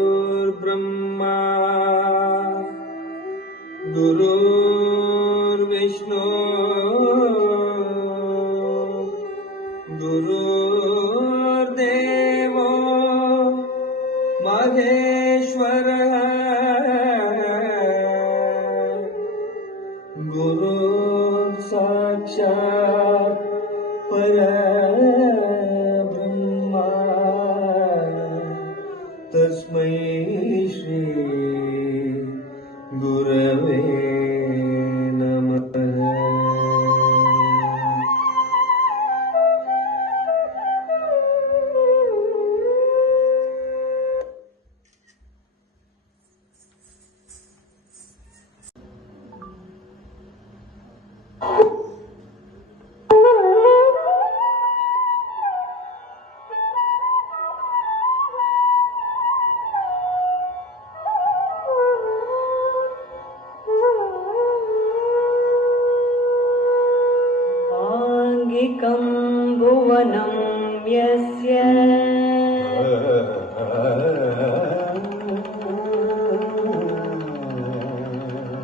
गुरुर्ब्रह्मा गुरुर्विष्णु गुरुर्देवो महेश्वरः गुरुः साक्षात् परब्रह्म तस्मै श्री गुरवे नमः। आङ्गिकं भुवनं यस्य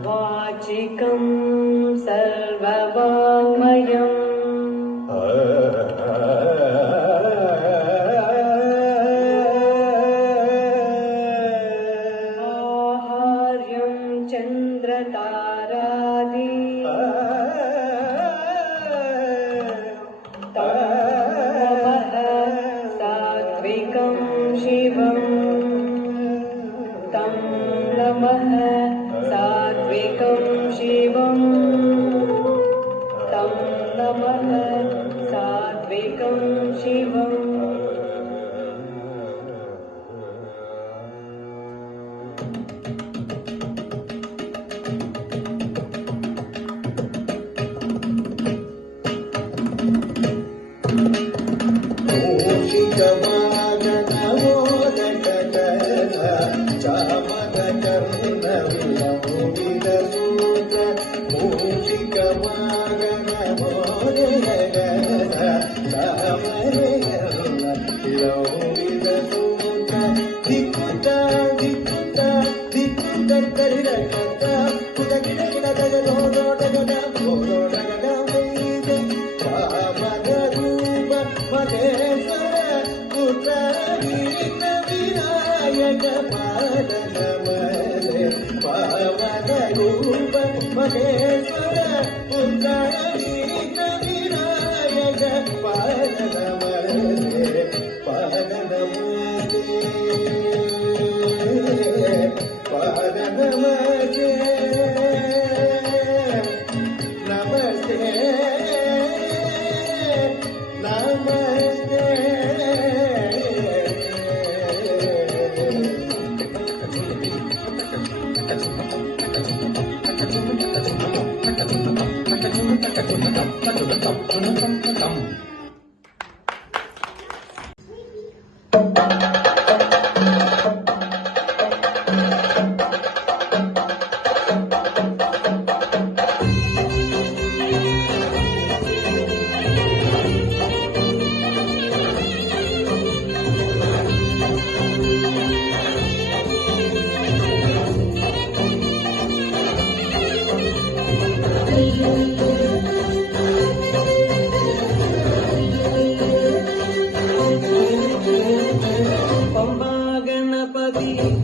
वाचिकं सर्ववाङ्मयम् आहार्यं चन्द्रतारादि सात्विकं शिवं तं नमः सात्विकं शिवं तं नमः सात्विकं शिवम्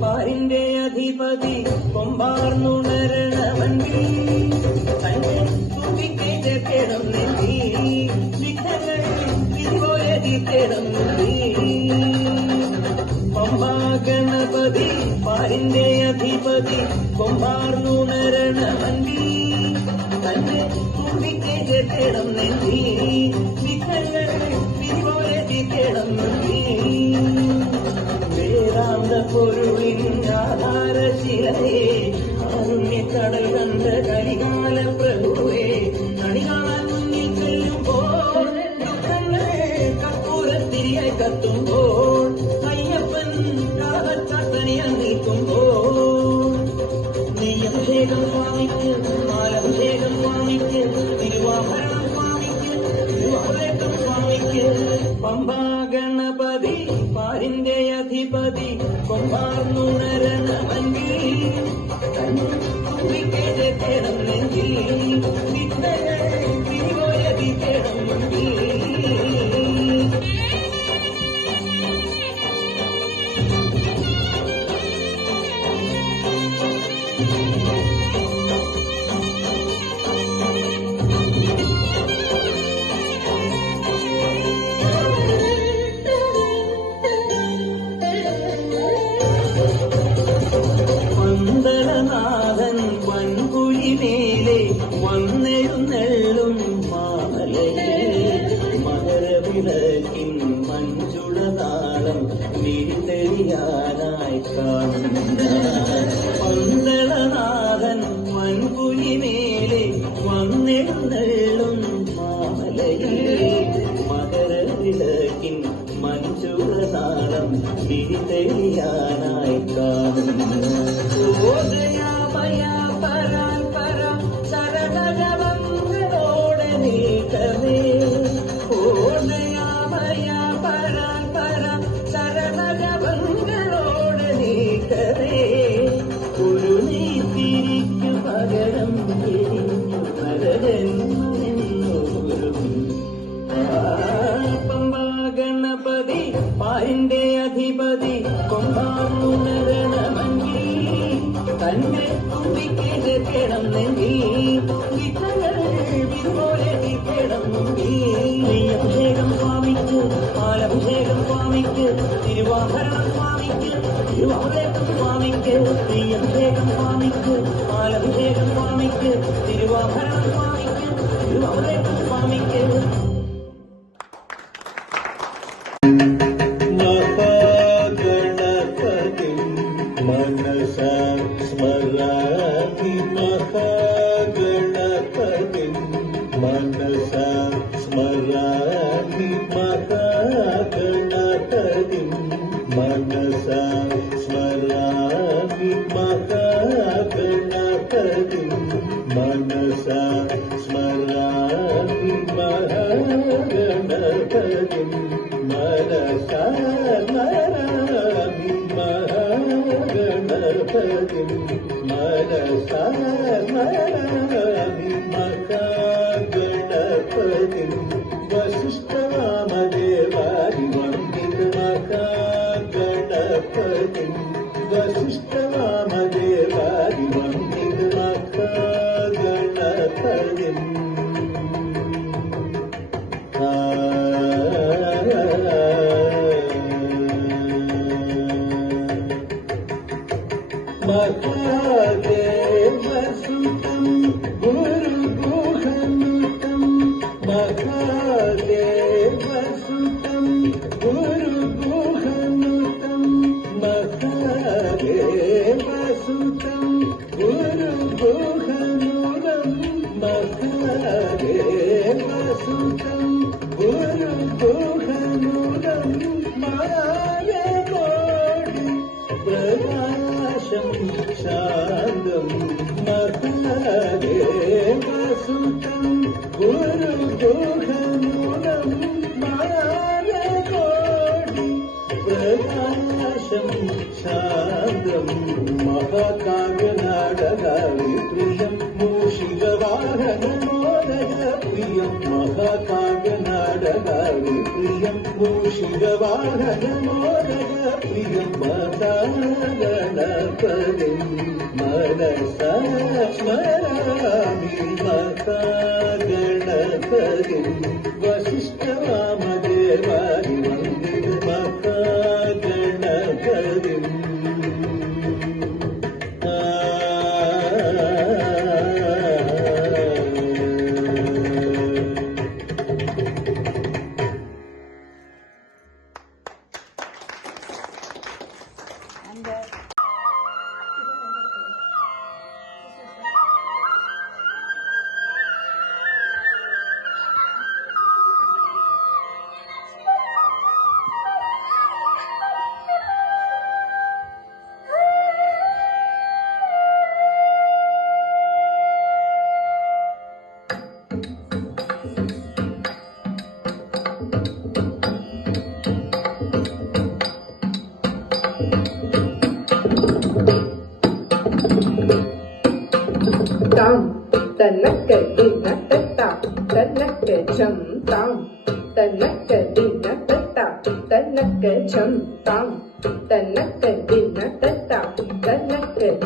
പാരിന്റെ അധിപതി കൊമ്പാർന്നുണരണവണ്ടി തന്നെ തുതിക്കേടം നെല്ലി വിഘ്നങ്ങൾ ഇതുപോലെ തീർത്തേടം നെല്ലി പമ്പാഗണപതി പാരിന്റെ അധിപതി കൊമ്പാർന്നുണരണവണ്ടി തന്നെ തുതിക്കേടം നെല്ലി വിഘ്നങ്ങൾ ഇതുപോലെ തീർത്തേടം നെല്ലി വേദാന്ത പൊരുളിൻ ആധാരശിലയെ കാരുണ്യക്കടൽ കണ്ട കരികാല പ്രഭുവേ കണികാണാൻ മുന്നിൽ ചെല്ലുമ്പോൾ ദുഃഖങ്ങളെ കർപ്പൂരത്തിരിയായി കത്തുമ്പോൾ അയ്യപ്പൻ കാലച്ചാട്ടണിയാൻ നിൽക്കുമ്പോൾ നെയ്യഭിഷേകം സ്വാമിക്ക് മാലഭിഷേകം സ്വാമിക്ക് തിരുവാഭരണം സ്വാമിക്ക് തിരുവാഭരണം സ്വാമിക്ക് പമ്പാ ഗണപതി പാരിന്റെ അധിപതി കൊമ്പാർന്നുണരണമെങ്കിൽ തന്നിക്കേണം നെഞ്ചിൽ വിഘ്നങ്ങൾ തിരിവോയതിക്കേണമെങ്കിൽ മന്ദളനാഥൻ വൻകുഴിമേലെ വന്നെഴുന്നള്ളും മാമലയിൽ മകരവിളക്കിൻ മഞ്ചുളതാളം മിഴിതെളിയാനായി കാണുന്ന മന്ദളനാഥൻ വൻകുഴിമേലെ വന്നെഴുന്നള്ളും മാമലയിൽ മകരവിളക്കിൻ മഞ്ചുളതാളം മിഴിതെളിയാനായി കാണുന്ന ഓദയാമയ പരാൽപര ശരണജപങ്ങളോടെ നീക്കമേ ഓദയാമയ പരാൽപര ശരണജപങ്ങളോടെ നീക്കമേ ഒരു നീത്തിരിക്കു പകരം എരിഞ്ഞു നരജന്മനെന്നോരും പമ്പാ ഗണപതി പാരിന്റെ അധിപതി കൊമ്പാർന്നുണരണമെങ്കിൽ തന്നെ തുമ്പിക്കേണം നെഞ്ചിൽ വിഘ്നങ്ങൾ വിരുപോലെത്തിക്കണം അഭിഷേകം സ്വാമിക്ക് പാലഭിഷേകം സ്വാമിക്ക് തിരുവാഭരണം സ്വാമിക്ക് തിരുവാഭരണം സ്വാമിക്ക് അഭിഷേകം സ്വാമിക്ക് പാലഭിഷേകം സ്വാമിക്ക് തിരുവാഭരണം സ്വാമിക്ക് തിരുവാഭരണം സ്വാമിക്ക് मनसा स्मरामि महागणपतिं मनसा स्मरामि महागणपतिं मनसा स्मरामि महागणपतिं मनसा स्मरामि महागणपतिं मनसा स्मरामि गणपतिं मनसा स्मरामि महागणपतिं वसिष्ठवामदेवादिवन्दित महागणपतिं वसिष्ठवामदेवादिवन्दित महागणपतिं महादेवसुतं गुरुगुहनुतं महादेवसुतं गुरुगुहनुतं महादेवसुतं गुरुगुहनुतं महादेवसुतं गुरुगुहनुतं मायकोटि प्रकाशं शान्तं महादेवसुतं गुरुगुहनुतं मायकोटि प्रकाशं शान्तं महाकाव्यनाटकविप्रियं मूषिकवाहनमोदकप्रियं महाकाव्यनाटकविप्रियं मूषिकवाहनमोदकप्रियं महागणपतिं मनसा स्मरामि महागणपतिं वसिष्ठवामदेवादिवन्दित महागणपतिं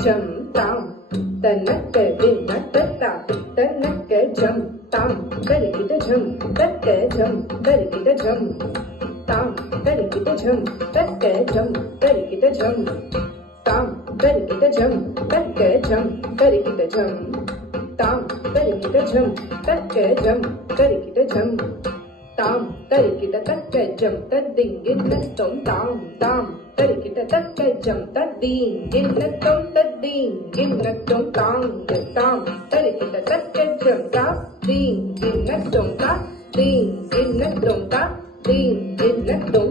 jam tam tanakka dinnatta tanakka jam tam tarikita jam takka jam tarikita jam tam tarikita jam takka jam tarikita jam tam tarikita jam takka jam tarikita jam tam tarikita jam takka jam tarikita jam tam tarikita takka jam tadinginna tom tam tam tarikita takka jam tadinginna tom tadinginna tom tam tam tarikita takka jam tadinginna tom tadinginna tom tadinginna tom.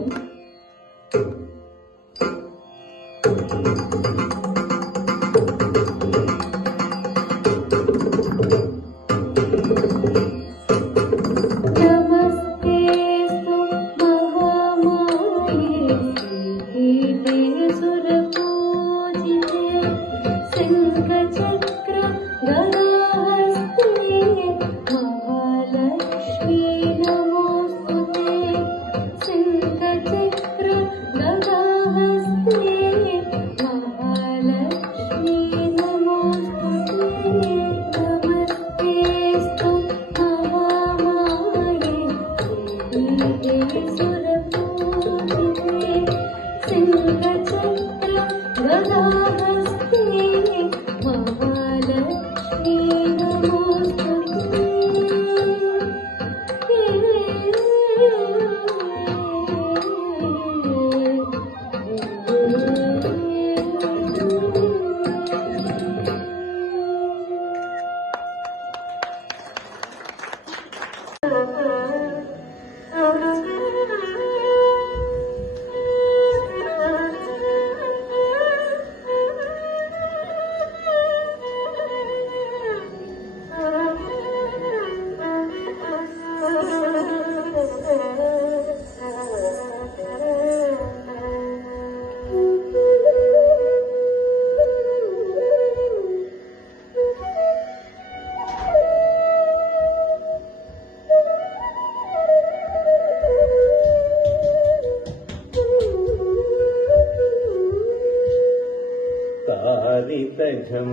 तजं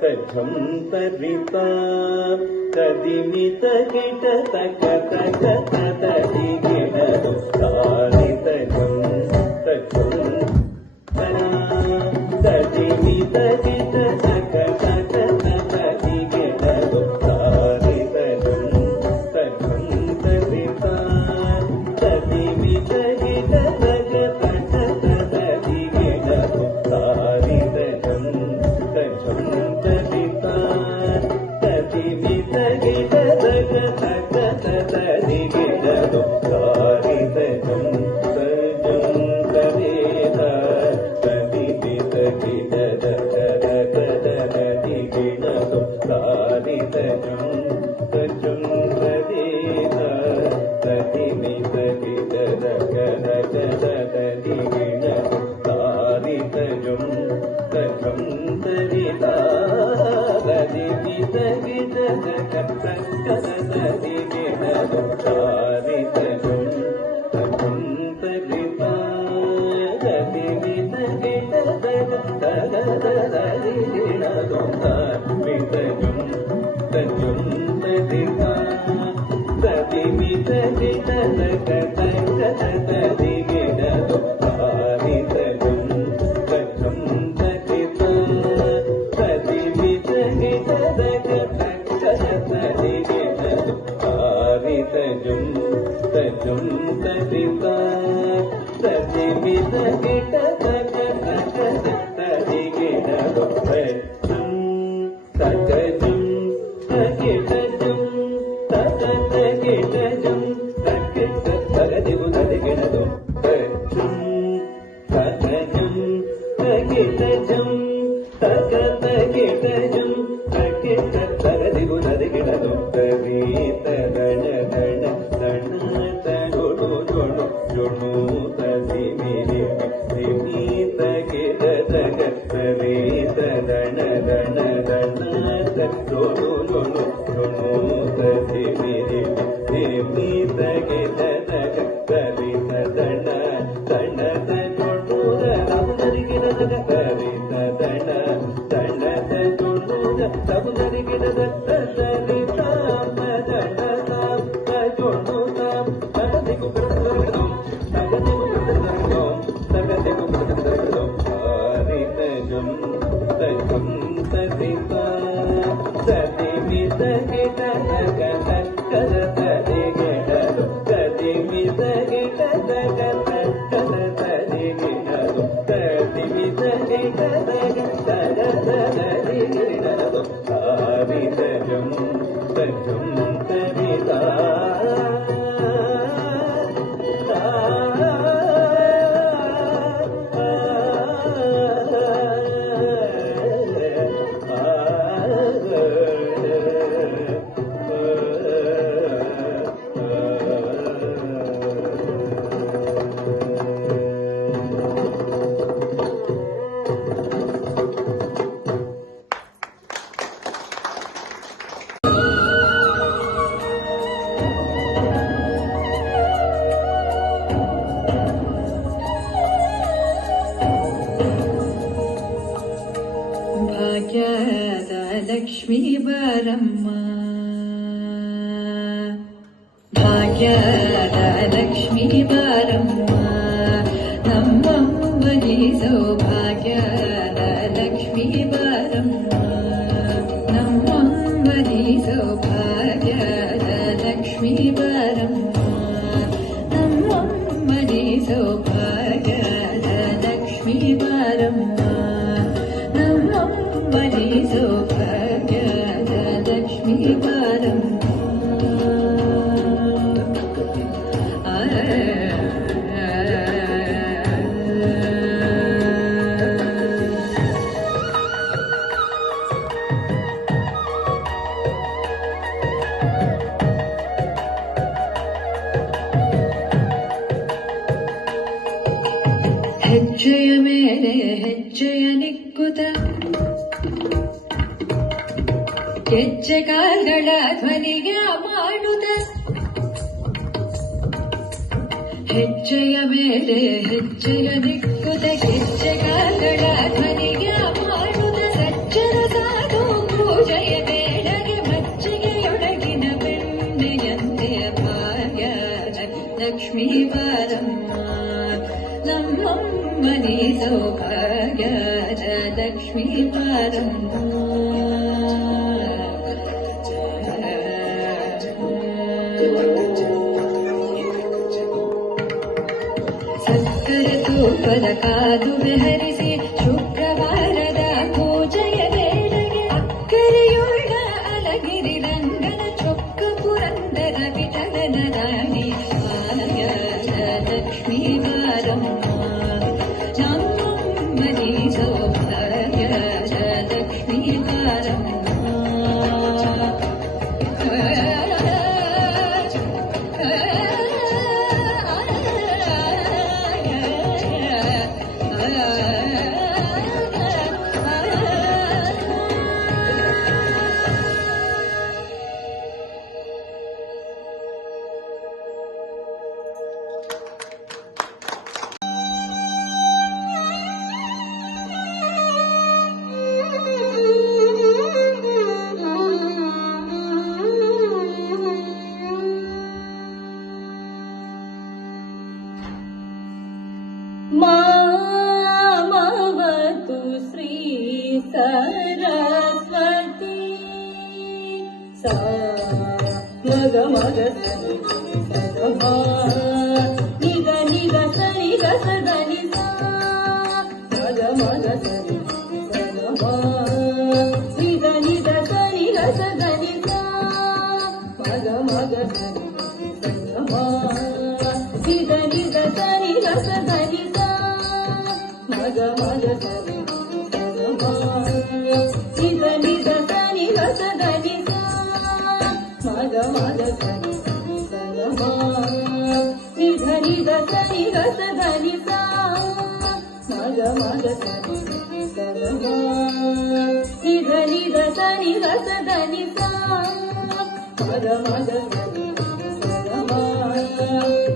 तजं तरिता तदिमित गिट तक तक तदिगिणदु तारि तजं तजं तरा तदिमित गिट तक तक तदिगिणदु तारि तजं तजं तरिता तदिमित गिट तक तक तदिगिणदु तारि तजं तजं तरिता तदिमित गिट तक तक तदिगिणदु तारि तजं तजं तरिता तदिमित गिट तक तक तदिगिणदु तारि तजं तजं तरिता तदिमित गिट तक तक तदिगिणदु तारि तजं तजं तरिता तदिमित गिट तक तक तदिगिणदु तारि तजं तजं तरिता तदिमित गिट तक तक तदिगिणदु तारि तजं तजं तरिता तदिमित गिट तक तक तदिगिणदु तारि तजं तजं तरिता तदिमित गिट तक तक तदिगिणदु तारि तजं तजं तरिता तदिमित गिट तक तक तदिगिणदु तजं तजं तगिटजं तक तगिटजं तक तगदिबु तदिगिणदु तजं तजं तगिटजं तक तगिटजं तक तगदिबु तदिगिणदु तरि तगण गण गण तगुडु ಜೊಣು ಜೊಣು ತದಿಮಿರಿ ದಿಮಿ ತಗಿದ ತಗ ತರಿ ತದಣ ದಣ ದಣ ತೋಡು ಜೊಣು ಜೊಣು ತದಿಮಿರಿ ದಿಮಿ ತಗಿದ ತಗ ತರಿ ತದಣ ದಣ ತೊಡು ರಮರಿಗಿನ ತಗ ತರಿ ತದಣ ಸೌಭಾಗ್ಯದ ಲಕ್ಷ್ಮೀ ಬಾರಮ್ಮ ನಮ್ಮಮ್ಮನಿ ಸೌಭಾಗ್ಯದ ಲಕ್ಷ್ಮೀ ಬಾರಮ್ಮ ಹೆಜ್ಜೆಯ ಮೇಲೆ ಹೆಜ್ಜೆಯ ನಿಕ್ಕುತ ಹೆಜ್ಜೆ ಕಾಲ್ಗಳ ಧ್ವನಿಗೆ ಮಾಡುತ್ತ ಹೆಜ್ಜೆಯ ಮೇಲೆ ಹೆಜ್ಜೆಯ ನಿಕ್ಕುತ ಹೆಜ್ಜೆ ಕಾಲ್ಗಳ ಧ್ವನಿಗೆ ಮಾಡುತ್ತ ಸಜ್ಜನ ಸಾಧು ಪೂಜೆಯ ಬೇಡಗೆ ಮಜ್ಜಿಗೆಯೊಳಗಿನ ಬೆಣ್ಣೆಯಂತೆ ಭಾಗ್ಯದ ಲಕ್ಷ್ಮೀ ಬಾರಮ್ಮ ನಮ್ಮಮ್ಮನಿ ಸೌಭಾಗ್ಯದ ಲಕ್ಷ್ಮೀ ಬಾರಮ್ಮ ಸಕ್ಕರೆ ತೂಪದ ಕಾದು ಬೆಹರಿಸಿ ಶುಕ್ರವಾರದ ಪೂಜೆಯ ವೇಳೆಗೆ ಅಕ್ಕರೆಯುಳ್ಳ ಅಲಗಿರಿ ರಂಗನ ಚೊಕ್ಕ ಪುರಂದರ ವಿಠಲನ ರಾಣಿ ಭಾಗ್ಯದ ಲಕ್ಷ್ಮೀ ಬಾರಮ್ಮ ನಮ್ಮಮ್ಮನಿ ಸೌಭಾಗ್ಯದ ಲಕ್ಷ್ಮೀ ಬಾರಮ್ಮ ಮಾಮವತು ಶ್ರೀ ಸರಸ್ವತಿ ಸ ಮಗ ಮಗ ಸರಿ ನಿಗ ನಿಗ ಸರಿ ಗಸ ಧನಿ ಸ ಮಗ ಮಗ ಸರಿ ನಿಗ ನಿಗ ಸರಿ ಗಸ ಧನಿ ಸ ಮಗ ಮಗ ಸರಿ ನಿಗ ನಿಗ ಸರಿ ಗಸ ಧನಿ ಸ ಮಗ ಮಗ ಸರಿ ನಿಗ ನಿಗ ಸರಿ ಗಸ ಧನಿ ಸ ಮಗ ಮಗ ಸರಿ ನಿಗ ನಿಗ ಸರಿ ಗಸ ಧನಿ ಸ ಮಗ ಮಗ ಸರಿ ನಿಗ ನಿಗ ಸರಿ ಗಸ ಧನಿ ಸ ಮಗ ಮಗ ಸರಿ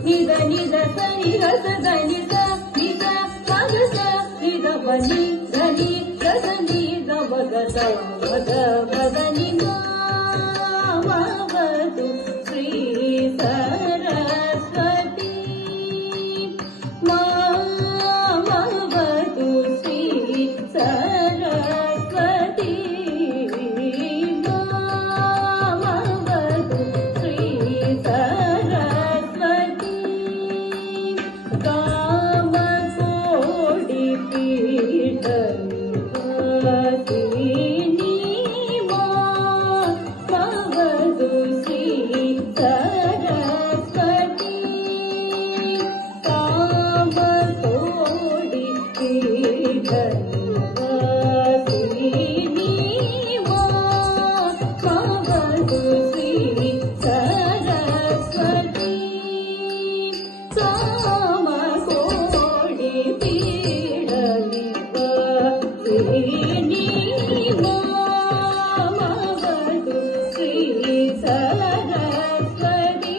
ನಿಗ ನಿಗ ಸರಿ ಗಸ ಧನಿ ಸ ನಿಗ ಮಗ ಸ ನಿಗ ಬನಿ ಧನಿ ಗಸ ನಿಗ ಮಗ ಸ ಮಗ ಬದನಿ ಮಾಮವತು ಶ್ರೀ ಸರಸ್ವತಿ ಮಾಮವತು ಶ್ರೀ ಸರಸ್ವತಿ ಮಾಮವತು ಶ್ರೀ ಸರಸ್ವತಿ ಕಾಮಕೋಡಿ ಪೀಠ ನಿವಾಸಿನಿ ಮಾಮವತು ಶ್ರೀ ಸರಸ್ವತಿ ಕಾಮಕೋಡಿ ಪೀಠ ನಿವಾಸಿನಿ ಮಾಮವತು ಶ್ರೀ ಸರಸ್ವತಿ ಕಾಮಕೋಡಿ ಪೀಠ ನಿವಾಸಿನಿ ಮಾಮವತು ಶ್ರೀ ಸರಸ್ವತಿ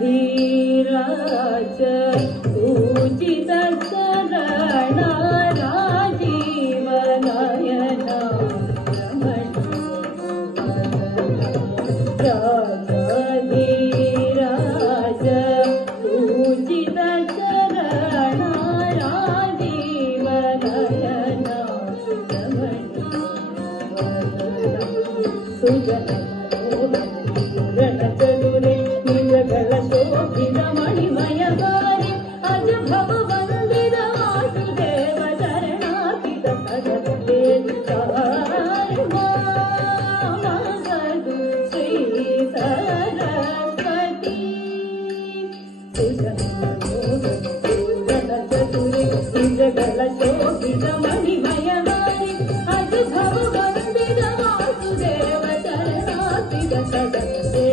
धीराज पूजित शरण राजीव नयन राजधीराज पूजित शरण राजीव नयन सुजन चतुरे निजगल शोभित मणिमय गारे अज भव वंदित वासुदेव चरणार्पित सजते मगदु श्री सरस्वती सुजन चतुरे निजगल शोभित मणिमय गारे अज भव वंदित वासुदेव चरणार्पित सजते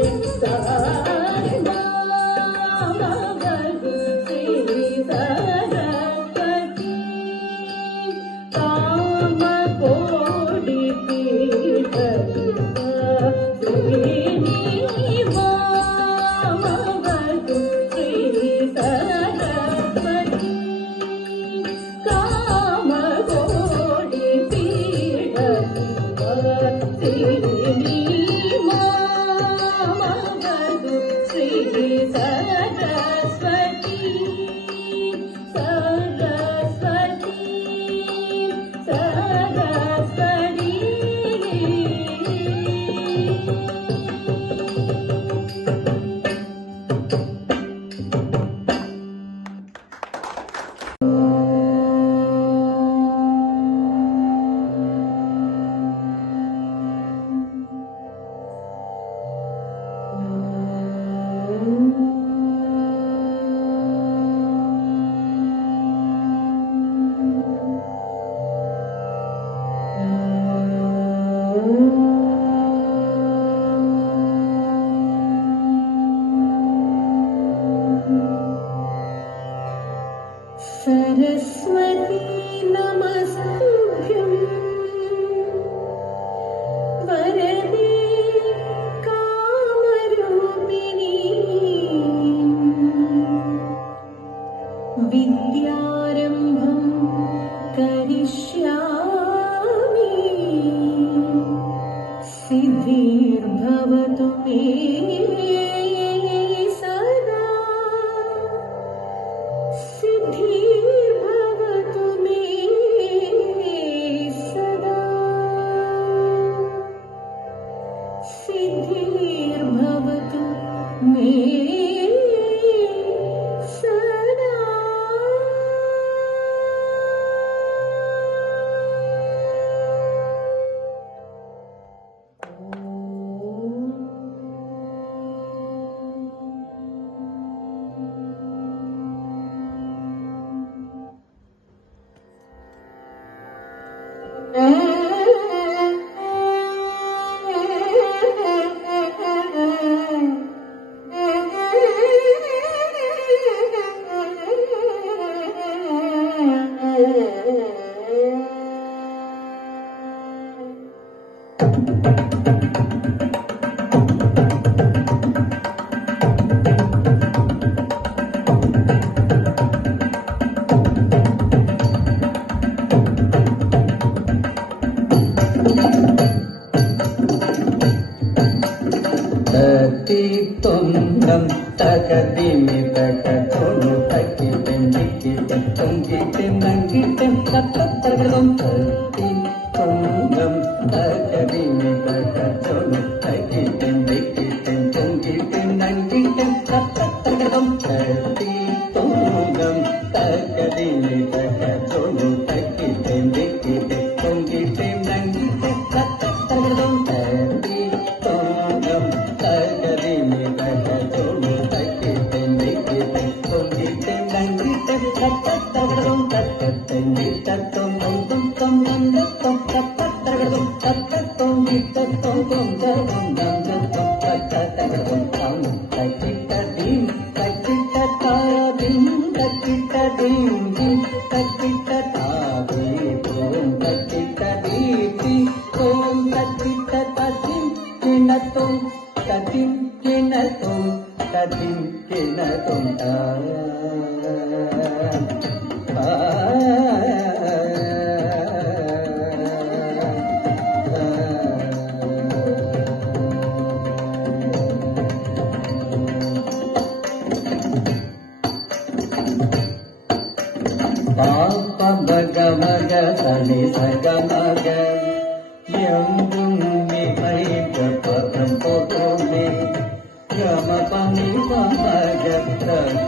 सरस्वती नमस्तुभ्यं वरदे कामरूपिणी विद्यारम्भं करिष्यामि सिद्धिर्भवतु मे ತಿನ್ನತುಂಟ ಪಾಪ ಮಗ ಮಗ ಸನಿ ಸಗ ಮಗ ಎಂಗುಮ್ಮಿ ಐಕ ಪದಂ ಪೊತೊಮ್ಮಿ ಗಮ ಪನಿ ಪಮಗ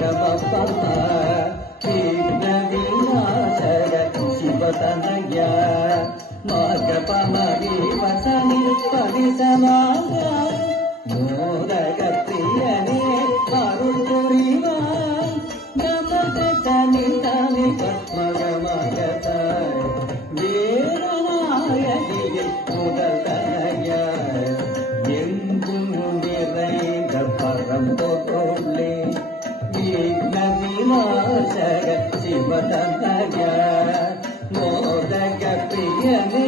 ಗಮ ಪಮ ವಿಘ್ನ ವಿನಾಶಗ ಶಿವತನಯ ಮಗ ಪಮ ವಿವಸನಿ ಪರಿಸಮಾಗ ಮೋದಗ ಪ್ರಿಯನೇ ಅರುಳ್ ಪುರಿವಾಯ್ ನಮಗ ತನಿ ತನಿ ಪದ್ಮಗ ಮಗತ வேதநாயகியை முதல்தனைய எங்கும் நிறைந்த பரம்பொருளே விக்ன விநாசக சிவதனய மோதக பிரியனே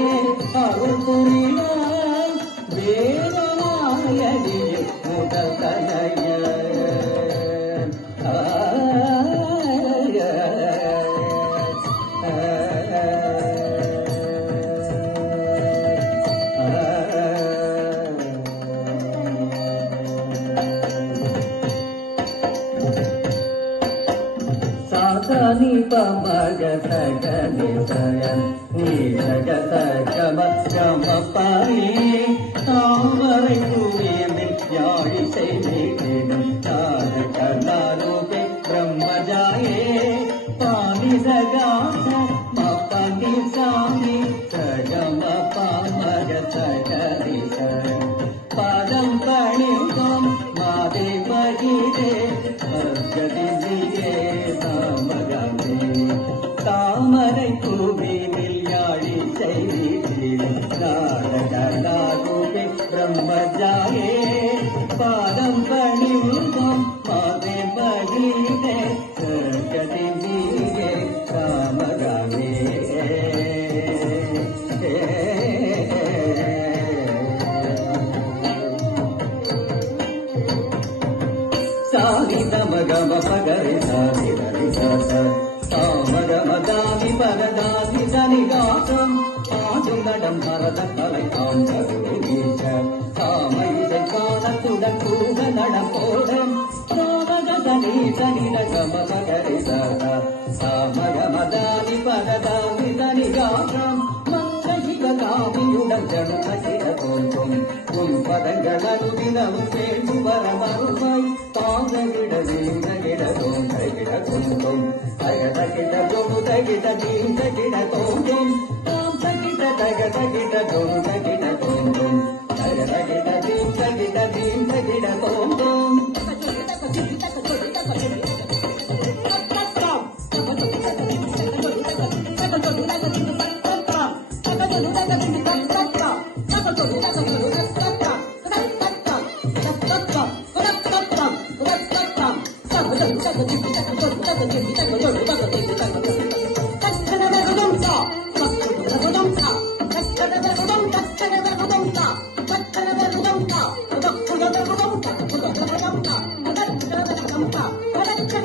அருள் புரிவாய் வேதநாயகியை முதல்தனைய சாதானி பமக சகனி சயன் நீ சகத கம கம பாரி தாமரை பூமியில் யாழி செய்திடும் தாது கர்ணாரூபே பிரம்மஜாயே பாணி சகாச மப்பனி சாமி சகம பாமக சகனி சயன் பதம் பணிதம் மாதே மகிதே மர்கதியே தாமகமே தாமரை பூமியில் யாழி செய்தீர் நாடகூபே பிரம்மஜாயே பாதம் பணிதம் மாதே மகிதே மர்கதியே தாமகமே சாரி தமகம பகரி சாரி ஹரி சாச சாமகமதானி பரதானி தனிகாசம் ஆடும் நடம் பரத கலை காண்பீச காமையை காணத்துடன் கூட நடப்போடன் சாமக சனி சனித கம பகரி சாச சாமகமதானி பரதானி தனிகாசம் காமியுடன் ஜனமகிட தோன்றும் உன் பதங்கள் அனுதினமும் சேர்ந்து வரமருமாய் தாங்ககிட நீங்கிட தோன்றிட தோன்றும் தகதகிட தொழுதகிட நீங்கிட தோன்றும் தாம் தகிட தகதகிட தொழுதகிட தோன்றும் தகதகிட நீங்கிட தோன்றும் Thank you.